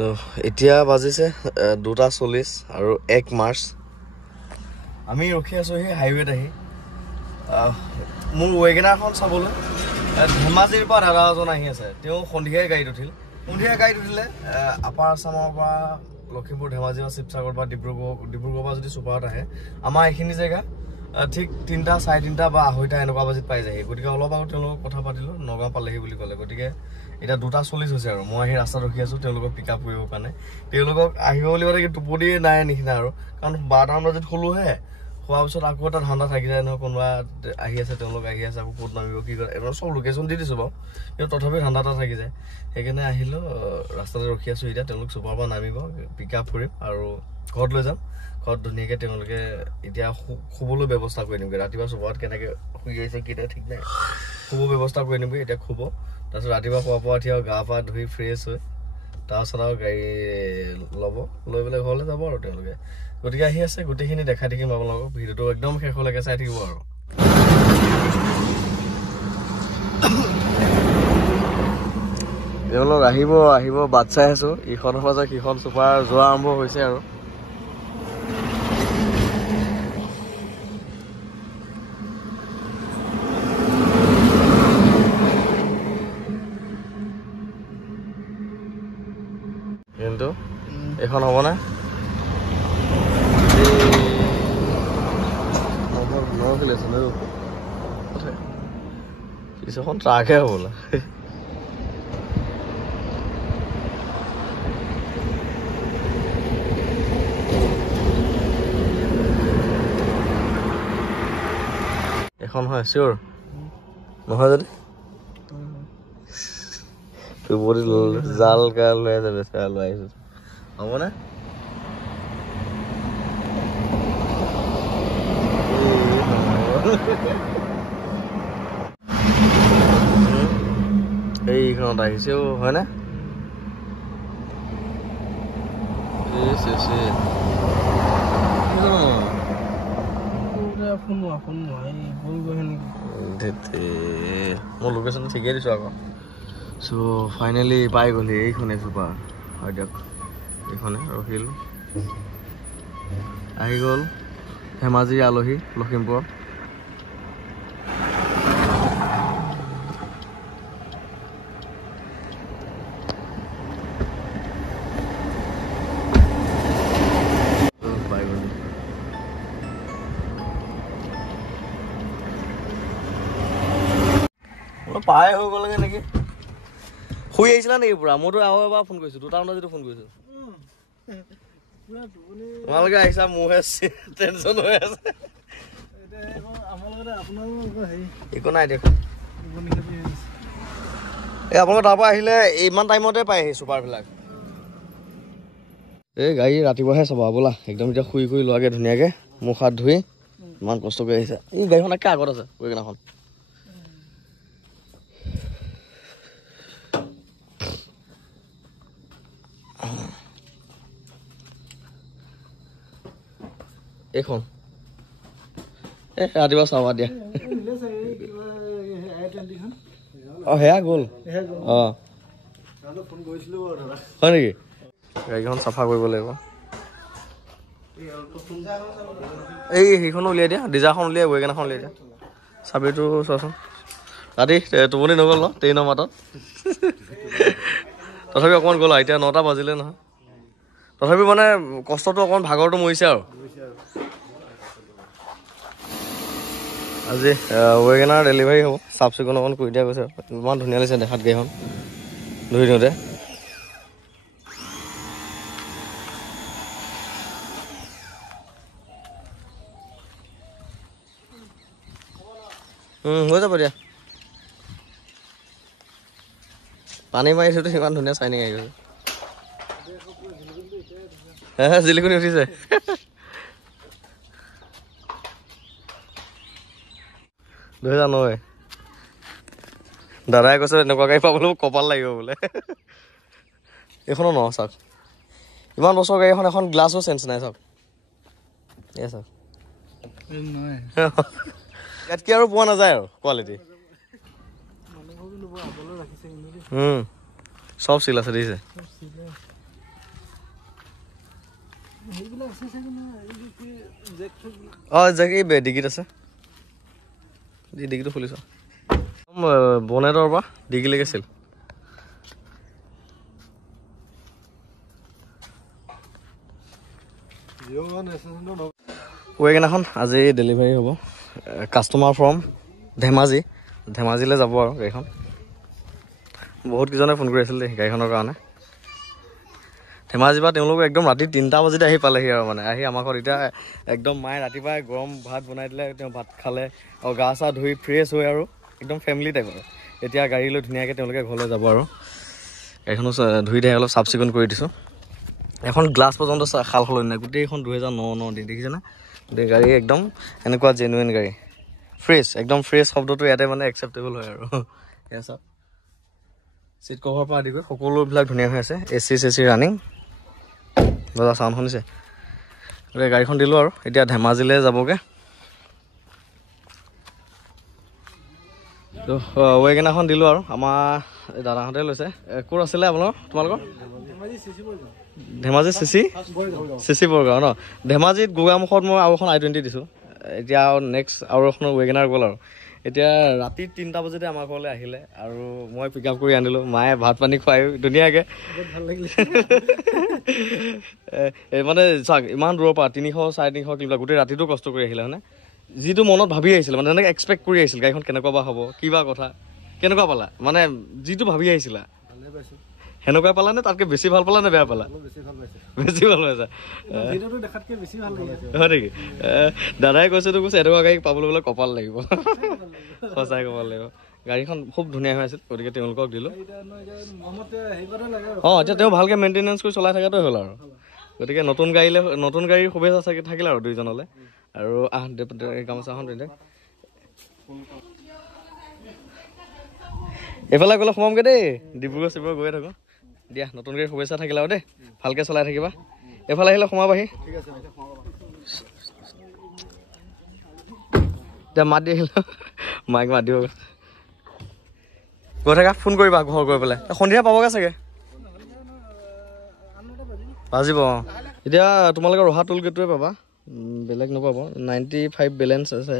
so এতিয়া বাজিছে 2:40 আৰু 1 মাৰ্চ আমি ৰখি আছো সেই হাইৱেত আহি মোৰ ৱেগনাৰখন চাবলৈ ধেমাজিৰ পৰা দাদা এজন আহি আছে তেওঁ সন্ধিয়াই গাড়ীত উঠিলে আপাৰ আছামৰ পৰা লখিমপুৰ ধেমাজি বা শিৱসাগৰ বা ডিব্ৰুগড় পৰা যদি চুপাৰত আহে আমাৰ এইখিনি জেগা ঠিক 3টা 3:30 বা 2:30 এনেকুৱা বাজিত পাই যায় গতিকে অলপ আগত তেওঁলোকক কথা পাতিলোঁ নগাঁও পালেহি বুলি ক'লে গতিকে এটা 2:40 হৈছে আৰু মই আহি ৰাস্তাত ৰখি আছোঁ তেওঁলোকক পিক আপ কৰিবৰ কাৰণে তেওঁলোকক আহিব বুলি মানে টোপনিয়ে নাই নিচিনা আৰু কাৰণ 12টামান বজাত শুলোহে খোৱাৰ পিছত আকৌ এটা ধান্দা থাকি যায় নহয় কোনোবা আহি আছে তেওঁলোক আহি আছে আকৌ ক'ত নামিব কি কৰে এইবোৰ চব লোকেশ্যন দি দিছোঁ বাৰু কিন্তু তথাপি ধান্দা এটা থাকি যায় সেইকাৰণে আহিলোঁ ৰাস্তাতে ৰখি আছোঁ এতিয়া তেওঁলোক চুপাৰৰ পৰা নামিব পিক আপ কৰিম আৰু ঘৰত লৈ যাম ঘৰত ধুনীয়াকৈ তেওঁলোকে এতিয়া শুবলৈ ব্যৱস্থা কৰি দিমগৈ ৰাতিপুৱা চুপাৰত কেনেকৈ শুই আহিছে কি ঠিক নাই শুব ব্যৱস্থা কৰি দিমগৈ এতিয়া শুব তাৰপিছত ৰাতিপুৱা খোৱা বোৱা উঠি আৰু গা পা ধুই ফ্ৰেছ হৈ তাৰপিছত আৰু গাড়ী ল'ব লৈ পেলাই ঘৰলৈ যাব আৰু তেওঁলোকে গতিকে আহি আছে গোটেইখিনি দেখাই থাকিম আপোনালোকক ভিডিঅ'টো একদম শেষলৈকে চাই থাকিব আৰু তেওঁলোক আহিব বাট চাই আছোঁ ইখনৰ মাজত সিখন চুপাৰ যোৱা আৰম্ভ হৈছে আৰু কিন্তু এখন হ'বনে কিছুখন ট্ৰাকহে হ'বলা এখন হয় চিয়'ৰ নহয় যদি টোপনি জাল কাল লৈ আছে বেচেৰা লৈ আহিছোঁ হ'বনে এইখনত আহিছেও হয়নে মোৰ লোকেশ্যন ঠিকেই দিছোঁ আকৌ চ' ফাইনেলি পাই গ'লি এইখনে চুপাৰ হয় দিয়ক এইখনে ৰখিল আহি গ'ল ধেমাজিৰ আলহী লখিমপুৰ পাই হৈ গ'লগে নেকি শুই আহিছিলা নেকি পুৰা মইতো আৰু এবাৰ ফোন কৰিছোঁ 2টা বজাত ফোন কৰিছোঁ তোমালোকে আহিছা মোৰহে টেনশ্যন হৈ আছে একো নাই দিয়ক এই আপোনালোকৰ তাৰ পৰা আহিলে ইমান টাইমতে পাই আহি চুপাৰবিলাক এই গাড়ী ৰাতিপুৱাহে চাবা বোলা একদম এতিয়া শুই লোৱাগে ধুনীয়াকৈ মুখ হাত ধুই ইমান কষ্ট কৰি আহিছে এই গাড়ীখন একে আগত আছে ৱেগনাৰখন এইখন ৰাতিপুৱা চাবা দিয়া অঁ সেয়া গ'ল অঁ হয় নেকি গাড়ীখন চাফা কৰিব লাগিব এই সেইখনো উলিয়াই দিয়া ডিজাৰখন উলিয়াই ৱেগনাৰখন উলিয়াই দিয়া চাবিটো চোৱাচোন ৰাতি টোপনি নগ'ল ন ট্ৰেইনৰ মাতত তথাপি অকণমান গ'ল এতিয়া 9টা বাজিলে নহয় তথাপি মানে কষ্টটো অকণমান ভাগৰটো মৰিছে আৰু আজি ৱেগনাৰ ডেলিভাৰী হ'ব চাফ চিকুণ অকণ কৰি দিয়া গৈছে ইমান ধুনীয়া লাগিছে দেখাত গাড়ীখন ধুই দিওঁতে হৈ যাব দিয়া পানী মাৰিছোতো ইমান ধুনীয়া চাইনিং আহি গৈছে জিলিকনি উঠিছে নহয় দাদাই কৈছে এনেকুৱা গাড়ী পাবলৈ কপাল লাগিব বোলে এইখনো নহয় চাওক ইমান বছৰ গাড়ীখন এখন গ্লাছো চেঞ্জ নাই চাওক এয়া চাওক ইয়াতকৈ আৰু পোৱা নাযায় আৰু কোৱালিটি চব চিল আছে দিছে জেক এই ডিগিত আছে ডিগিটো খুলিছ বনেটৰ পৰা ডিগিলৈকে আছিল ৱেগনাৰখন আজি ডেলিভাৰী হ'ব কাষ্টমাৰ ফ্ৰম ধেমাজিলৈ যাব আৰু গাড়ীখন বহুত কেইজনে ফোন কৰি আছিল দেই গাড়ীখনৰ কাৰণে ধেমাজিৰ পৰা তেওঁলোকে একদম ৰাতি 3টা বজাতে আহি পালেহি আৰু মানে আহি আমাৰ ঘৰত এতিয়া একদম মায়ে ৰাতিপুৱাই গৰম ভাত বনাই দিলে তেওঁ ভাত খালে আৰু গা চা ধুই ফ্ৰেছ হৈ আৰু একদম ফেমিলি টাইপ আৰু এতিয়া গাড়ী লৈ ধুনীয়াকৈ তেওঁলোকে ঘৰলৈ যাব আৰু গাড়ীখনো ধুই দিয়ে অলপ চাফ চিকুণ কৰি দিছোঁ এখন গ্লাছ পৰ্যন্ত খাল সলনি নাই গোটেইখন 2009 দি দেখিছে না গোটেই গাড়ী একদম এনেকুৱা জেনুইন গাড়ী ফ্ৰেছ একদম ফ্ৰেছ শব্দটো ইয়াতে মানে একচেপ্টেবল হয় আৰু এয়া চাওক চিট কভাৰৰ পৰা আদি কৰি সকলোবিলাক ধুনীয়া হৈ আছে এচি ৰানিং বজা চাউণ্ড শুনিছে গতিকে গাড়ীখন দিলোঁ আৰু এতিয়া ধেমাজিলৈ যাবগৈ তো ৱেগনাৰখন দিলোঁ আৰু আমাৰ দাদাহঁতে লৈছে ক'ত আছিলে তোমালোকৰ ধেমাজি চিচি বৰগাঁও ন ধেমাজিত গোগামুখত মই আৰু এখন I-20 দিছোঁ এতিয়া নেক্সট আৰু এখন ৱেগনাৰ গ'ল আৰু এতিয়া ৰাতি 3টা বজাতে আমাৰ ঘৰলৈ আহিলে আৰু মই পিক আপ কৰি আনিলোঁ মায়ে ভাত পানী খুৱাই ধুনীয়াকৈ মানে চাওক ইমান দূৰৰ পৰা 300-350 কিলোমিটাৰ গোটেই ৰাতিটো কষ্ট কৰি আহিলে মানে যিটো মনত ভাবি আহিছিলে মানে তেনেকৈ এক্সপেক্ট কৰি আহিছিল গাড়ীখন কেনেকুৱা বা হ'ব কিবা কথা কেনেকুৱা পালা মানে যিটো ভাবি আহিছিলা সেনেকুৱা পালা নে তাতকৈ বেছি ভাল পালা নে বেয়া পালা বেছি ভাল পাইছা হয় নেকি দাদাই কৈছে এনেকুৱা গাড়ী পাবলৈ গ'লে কপাল লাগিব সঁচাই কপাল লাগিব গাড়ীখন খুব ধুনীয়া হৈ আছিল গতিকে তেওঁলোকক দিলোঁ এতিয়া তেওঁ ভালকৈ মেইনটেনেঞ্চ কৰি চলাই থকাটোৱে হ'ল আৰু গতিকে নতুন গাড়ীৰ শুভেচ্ছা থাকিলে আৰু দুইজনলৈ আৰু গামোচাখন দিলে এইফালে গ'লে সোমামগৈ দেই ডিব্ৰুগড় গৈয়ে থাকোঁ দিয়া নতুন গাড়ীৰ শুভেচ্ছা থাকিলে আৰু দেই ভালকৈ চলাই থাকিবা এইফালে আহিলে সোমাবাহি এতিয়া মাত দি আহিলোঁ মাইক মাত দিব গৈ থাকা ফোন কৰিবা ঘৰ গৈ পেলাই সন্ধিয়া পাবগৈ চাগে বাজিব এতিয়া তোমালোকে ৰহা টোল গেটটোৱে পাবা বেলেগ নাপাব 95 বেলেঞ্চ আছে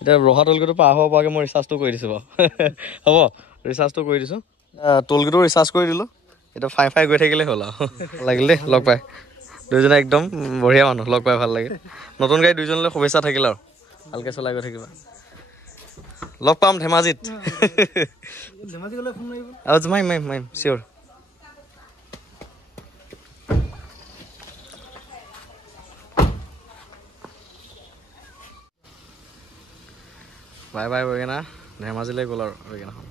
এতিয়া ৰহা টোল গেটটো পাৰ হ'ব পৰাকৈ মই ৰিচাৰ্জটো কৰি দিছোঁ বাৰু হ'ব ৰিচাৰ্জটো কৰি দিছোঁ টোল গেটো ৰিচাৰ্জ কৰি দিলোঁ এতিয়া ফাই গৈ থাকিলে হ'ল আৰু লাগিল দেই লগ পাই দুইজনে একদম বঢ়িয়া মানুহ লগ পাই ভাল লাগিল নতুন গাড়ী দুইজনলৈ শুভেচ্ছা থাকিলে আৰু ভালকৈ চলাই গৈ থাকিবা লগ পাম ধেমাজিত মাৰিম চিয়'ৰ বাই ৱেগনাৰ ধেমাজিলৈ গ'ল আৰু ৱেগনাৰখন